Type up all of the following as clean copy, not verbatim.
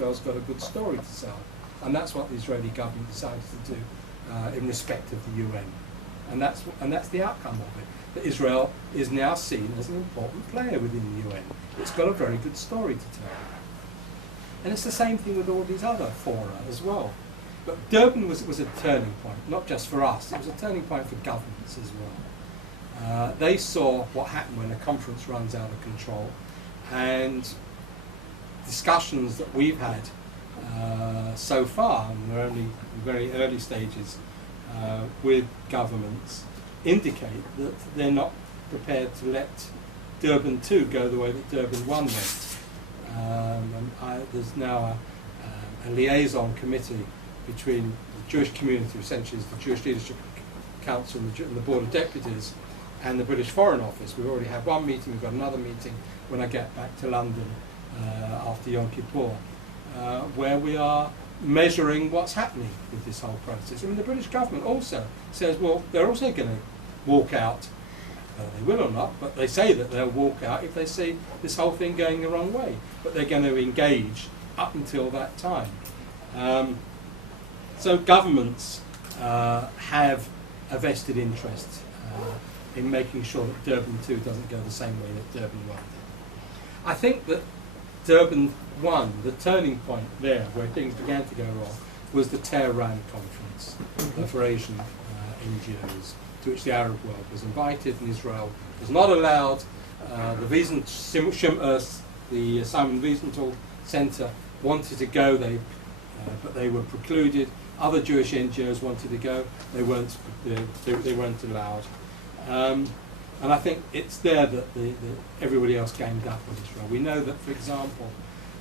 Israel's got a good story to tell. And that's what the Israeli government decided to do in respect of the UN. And that's the outcome of it. That Israel is now seen as an important player within the UN. It's got a very good story to tell. And it's the same thing with all these other fora as well. But Durban was a turning point, not just for us, it was a turning point for governments as well. They saw what happened when a conference runs out of control, and discussions that we've had so far, and we're only in very early stages, with governments, indicate that they're not prepared to let Durban 2 go the way that Durban 1 went. There's now a liaison committee between the Jewish community, essentially is the Jewish Leadership Council and the Board of Deputies, and the British Foreign Office. We've already had one meeting, we've got another meeting when I get back to London after Yom Kippur, where we are measuring what's happening with this whole process. I mean, the British government also says, well, they're also going to walk out, they will or not, but they say that they'll walk out if they see this whole thing going the wrong way. But they're going to engage up until that time. So governments have a vested interest in making sure that Durban 2 doesn't go the same way that Durban 1 did. I think that Durban 1, the turning point there where things began to go wrong, was the Tehran conference for Asian NGOs, to which the Arab world was invited, and Israel was not allowed. The Simon Wiesenthal Centre wanted to go, but they were precluded. Other Jewish NGOs wanted to go, they weren't allowed. And I think it's there that everybody else ganged up with Israel. We know that, for example,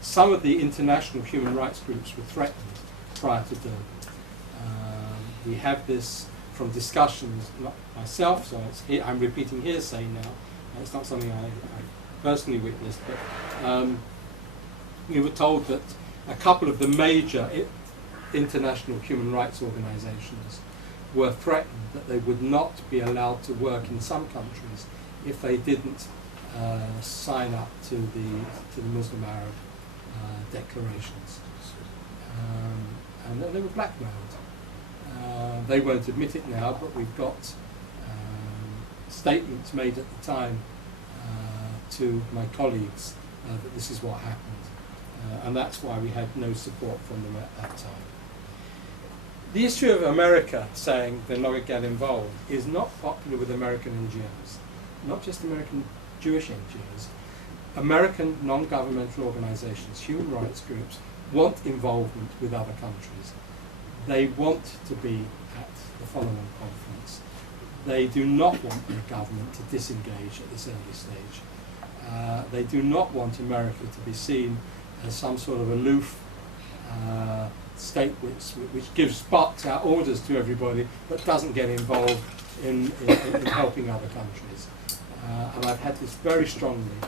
some of the international human rights groups were threatened prior to Durban. We have this from discussions, not myself, so I'm repeating hearsay now. It's not something I personally witnessed, but we were told that a couple of the major international human rights organizations were threatened that they would not be allowed to work in some countries if they didn't sign up to the Muslim Arab declarations. And they were blackmailed. They won't admit it now, but we've got statements made at the time to my colleagues that this is what happened. And that's why we had no support from them at that time. The issue of America saying they're not going to get involved is not popular with American NGOs, not just American Jewish NGOs. American non-governmental organizations, human rights groups, want involvement with other countries. They want to be at the following conference. They do not want their government to disengage at this early stage. They do not want America to be seen as some sort of aloof state which gives spots out orders to everybody but doesn't get involved in helping other countries. And I've had this very strongly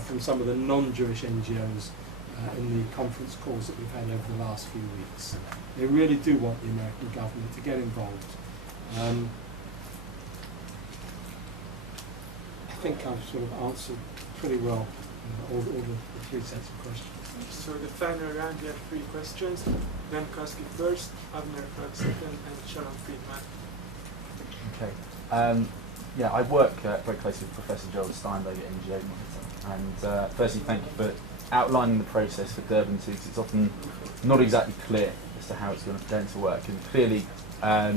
from some of the non-Jewish NGOs in the conference calls that we've had over the last few weeks. They really do want the American government to get involved. I think I've sort of answered pretty well all the three sets of questions. So the final round, you have 3 questions. Ben Koski first, Abner Krug second, and Sharon Friedman. Okay. Yeah, I work very closely with Professor Joel Steinberg at NGO Monitor. And firstly, thank you for outlining the process for Durban 2, because it's often not exactly clear as to how it's going to work. And clearly, our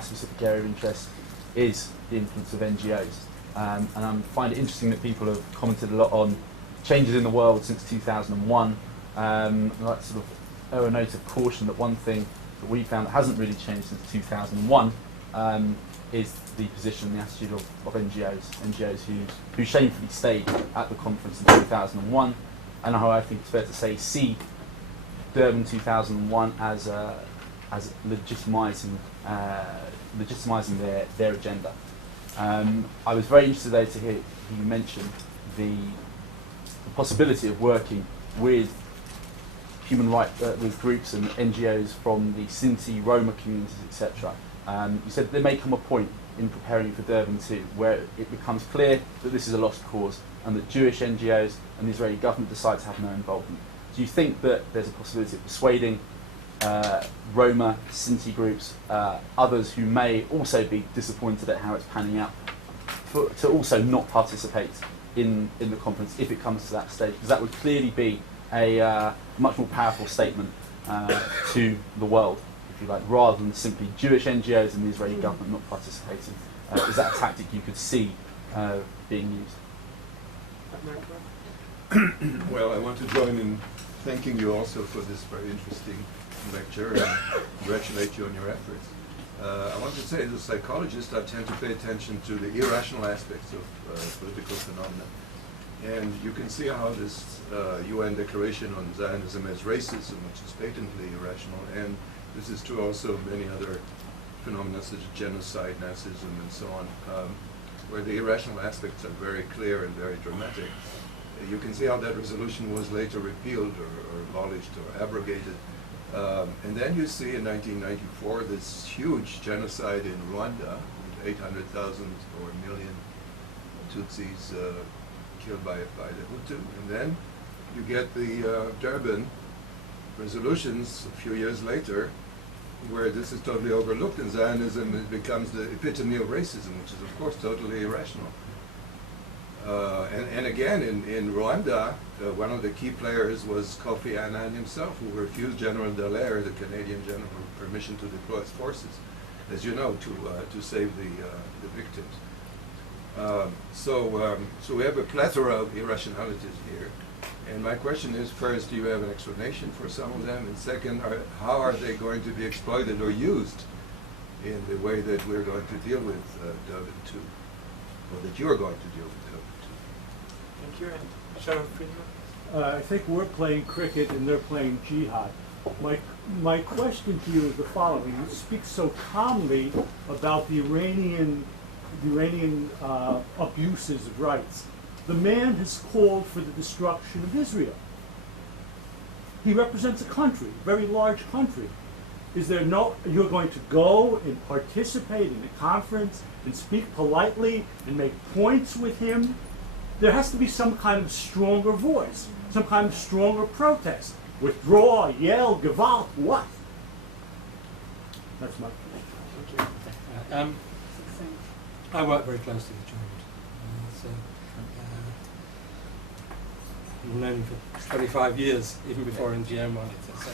specific area of interest is the influence of NGOs. And I find it interesting that people have commented a lot on changes in the world since 2001. I'd like to sort of owe a note of caution that one thing that we found that hasn't really changed since 2001 is the position and the attitude of NGOs who shamefully stayed at the conference in 2001, and how I think it's fair to say see Durban 2001 as legitimising their agenda. I was very interested though to hear you mention the possibility of working with human rights with groups and NGOs from the Sinti, Roma communities, etc. You said there may come a point in preparing for Durban 2 where it becomes clear that this is a lost cause and that Jewish NGOs and the Israeli government decide to have no involvement. Do you think that there's a possibility of persuading Roma, Sinti groups, others who may also be disappointed at how it's panning out, to also not participate in the conference if it comes to that stage? Because that would clearly be a much more powerful statement to the world, if you like, rather than simply Jewish NGOs and the Israeli government not participating. Is that a tactic you could see being used? Well, I want to join in thanking you also for this very interesting lecture and congratulate you on your efforts. I want to say, as a psychologist, I tend to pay attention to the irrational aspects of political phenomena. And you can see how this UN declaration on Zionism as racism, which is patently irrational, and this is true also of many other phenomena such as genocide, Nazism, and so on, where the irrational aspects are very clear and very dramatic. You can see how that resolution was later repealed or abolished or abrogated. And then you see in 1994 this huge genocide in Rwanda, with 800,000 or a million Tutsis killed by the Hutu. And then you get the Durban resolutions a few years later, where this is totally overlooked, and Zionism becomes the epitome of racism, which is of course totally irrational. And again, in Rwanda, one of the key players was Kofi Annan himself, who refused General Dallaire, the Canadian general, permission to deploy his forces, as you know, to save the victims. So we have a plethora of irrationalities here. And my question is, first, do you have an explanation for some of them? And second, how are they going to be exploited or used in the way that we're going to deal with Durban 2, or that you're going to deal with Durban 2? Thank you. And Sharon Friedman? I think we're playing cricket and they're playing jihad. My question to you is the following. You speak so calmly about the Iranian abuses of rights. The man has called for the destruction of Israel. He represents a country, a very large country. Is there no, you're going to go and participate in a conference and speak politely and make points with him? There has to be some kind of stronger voice, some kind of stronger protest. Withdraw, yell, gewalt, what? That's my question. Thank you. I work very closely with George. I've known him for 25 years, even before NGO Monitor. So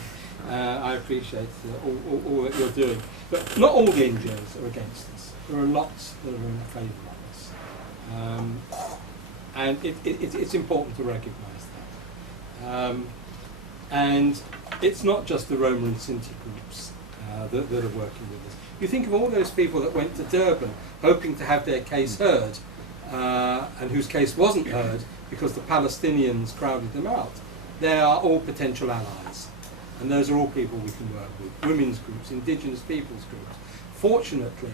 I appreciate all that you're doing. But not all the NGOs are against this. There are lots that are in favour of this. And it's important to recognise that. And it's not just the Roma and Sinti groups that are working with us. You think of all those people that went to Durban hoping to have their case heard, and whose case wasn't heard because the Palestinians crowded them out. They are all potential allies. And those are all people we can work with. Women's groups, indigenous peoples groups. Fortunately,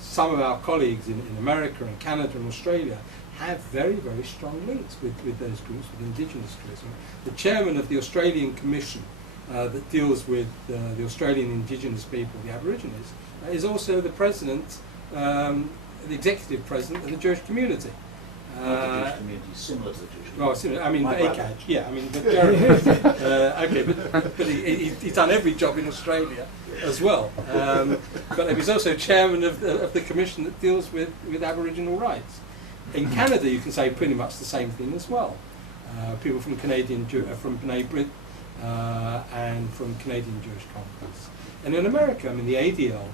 some of our colleagues in America and Canada and Australia have very, very strong links with those groups, with indigenous groups. The chairman of the Australian Commission that deals with the Australian indigenous people, the Aborigines, is also the president, the executive president of the Jewish community. The Jewish community is similar to the Jewish community. Well, similar, I mean, My the brother. ACAJ, yeah, I mean, but Jeremy, okay, but he's done every job in Australia as well. But he's also chairman of the commission that deals with Aboriginal rights. In Canada, you can say pretty much the same thing as well. People from from B'nai B'rith and from Canadian Jewish Conference. And in America, I mean, the ADL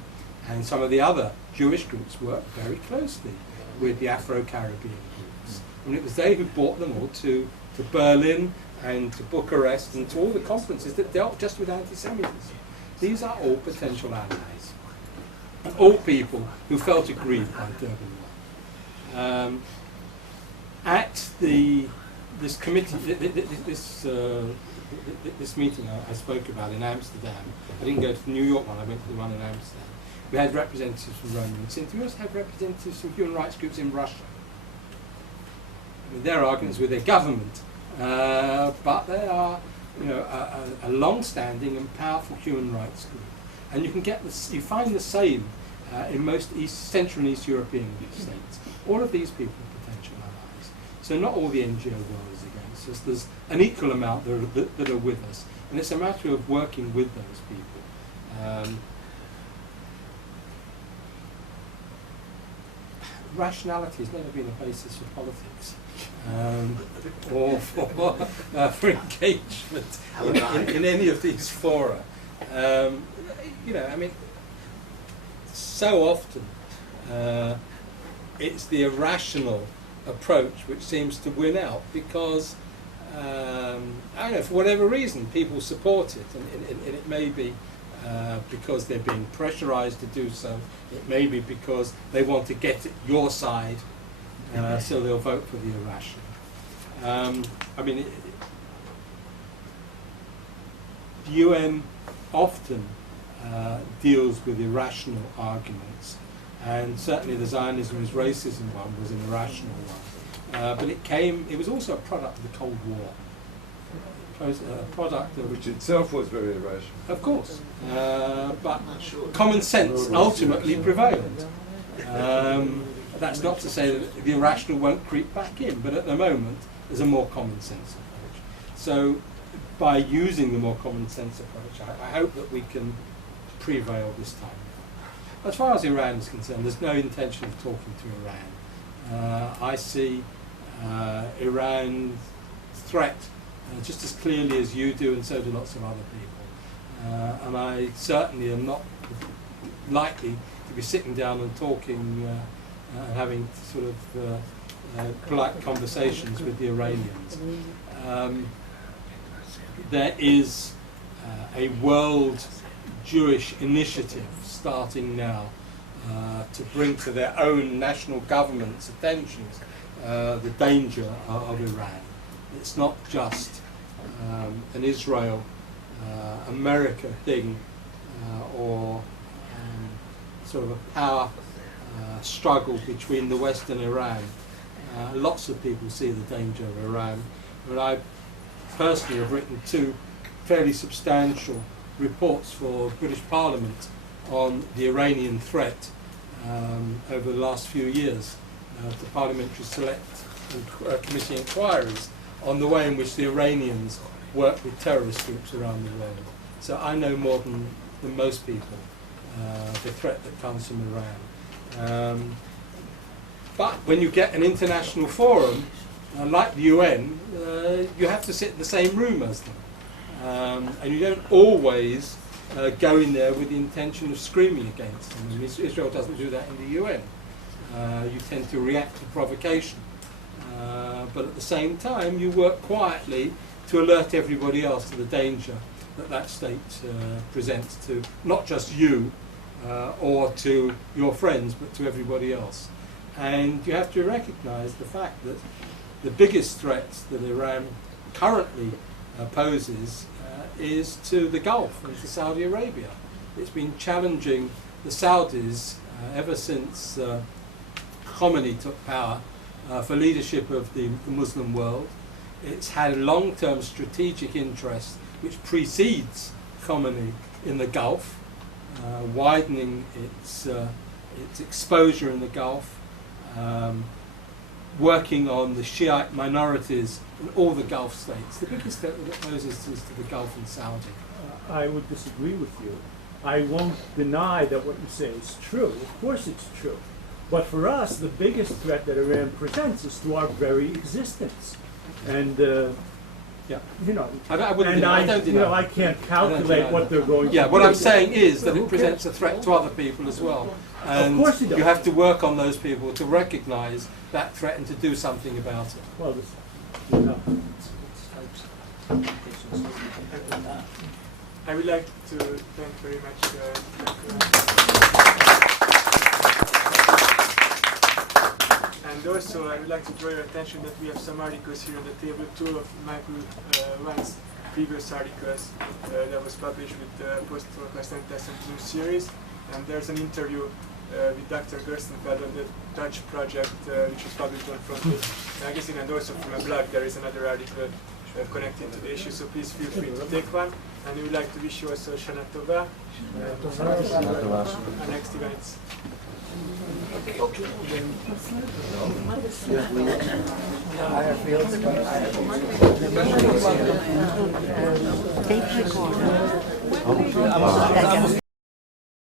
and some of the other Jewish groups work very closely with the Afro-Caribbean groups. And it was they who brought them all to Berlin and to Bucharest and to all the conferences that dealt just with anti-Semitism. These are all potential allies. And all people who felt aggrieved by Durban 1. At this committee, this meeting I spoke about in Amsterdam, I didn't go to the New York one, I went to the one in Amsterdam. We had representatives from Roma and Sinti. We also had representatives from human rights groups in Russia. I mean, their arguments with their government, but they are, a long-standing and powerful human rights group. And you can you find the same in most Central and East European states. All of these people are potential allies. So not all the NGO world is against us. There's an equal amount that are with us, and it's a matter of working with those people. Rationality has never been a basis for politics, or for engagement in any of these fora. You know, I mean, so often it's the irrational approach which seems to win out because, I don't know, for whatever reason, people support it, and it may be because they're being pressurized to do so. It may be because they want to get at your side, so they'll vote for the irrational. I mean, the UN often deals with irrational arguments, and certainly the Zionism is racism one was an irrational one. But it was also a product of the Cold War. A product of Which itself was very irrational. Of course, but common sense ultimately prevailed. That's not to say that the irrational won't creep back in, but at the moment there's a more common sense approach. So by using the more common sense approach, I hope that we can prevail this time. As far as Iran is concerned, there's no intention of talking to Iran. I see Iran's threat just as clearly as you do, and so do lots of other people. And I certainly am not likely to be sitting down and talking and having sort of polite conversations with the Iranians. There is a world Jewish initiative starting now to bring to their own national government's attention the danger of Iran. It's not just an Israel, America thing, or sort of a power struggle between the West and Iran. Lots of people see the danger of Iran. But I personally have written 2 fairly substantial reports for British Parliament on the Iranian threat over the last few years to Parliamentary Select and Committee inquiries on the way in which the Iranians work with terrorist groups around the world. So I know more than most people the threat that comes from Iran. But when you get an international forum like the UN, you have to sit in the same room as them. And you don't always go in there with the intention of screaming against them. I mean, Israel doesn't do that in the UN. You tend to react to provocation. But at the same time, you work quietly to alert everybody else to the danger that state presents to not just you or to your friends, but to everybody else. And you have to recognize the fact that the biggest threat that Iran currently poses is to the Gulf and to Saudi Arabia. It's been challenging the Saudis ever since Khomeini took power for leadership of the Muslim world. It's had a long-term strategic interest which precedes Khomeini in the Gulf, widening its exposure in the Gulf, working on the Shiite minorities in all the Gulf states. The biggest threat that it poses is to the Gulf and Saudi. I would disagree with you. I won't deny that what you say is true. Of course it's true. But for us, the biggest threat that Iran presents is to our very existence. And, Yeah. you know, I wouldn't deny, I don't deny. I can't calculate what they're going to do. Yeah, what I'm saying is that it presents a threat to other people as well. And Of course it does. you have to work on those people to recognize that threat and to do something about it. Well, this, you know. I would like to thank very much and also I would like to draw your attention that we have some articles here on the table, 2 of Michael Whine's previous articles that was published with the Post-Holocaust Anti-Semitism News series, and there's an interview with Dr. Gerstenfeld on the Dutch project which was published on Frontier magazine, and also from a blog there is another article connected to the issue, so please feel free to take one. And we would like to wish you also Shana Tova. Our next events. Okay. Take my card.